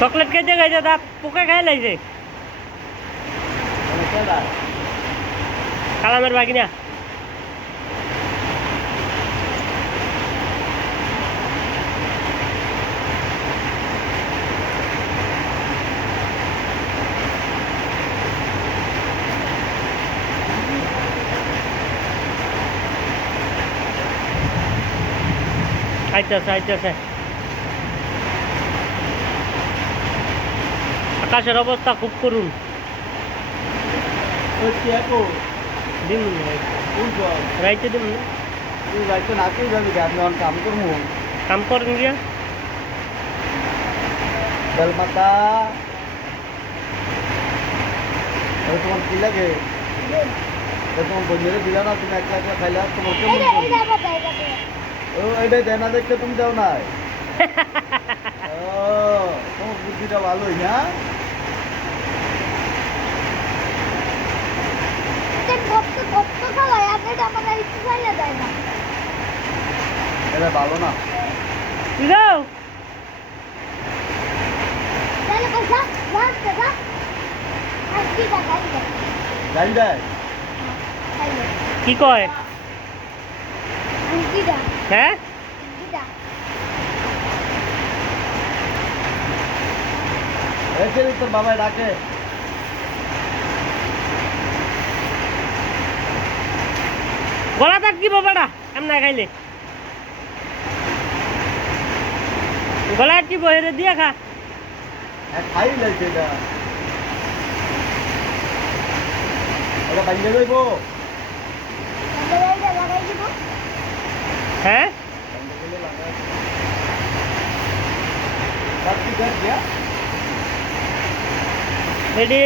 chocolate খাইতে খাইতে দাঁত পোকা খাই লাইছে কালামের বাগিনা আইতেছে আকাশের অবস্থা খুব করুন দিন রাইতে দিন কাম করেন গিয়া বেলমাতা তোমার কি লাগে তোমার বন্ধুরে দিলা না তুমি একলা একলা খাইলা তোমার ও এইটাই দেয় না দেখতে তুমি দাও নাই ও তোমার বুদ্ধিটা ভালোই না এটা ভালো না গাড়ি দেয় কি কয় হ্যাঁ এসে তোর বাবাই ডাকে গলা তার কি বাবাটা এমন খাইলে গলা কি বহেরে দিয়া খা খাই লাগছে এটা এটা বাইরে যাইব হ্যাঁ এটি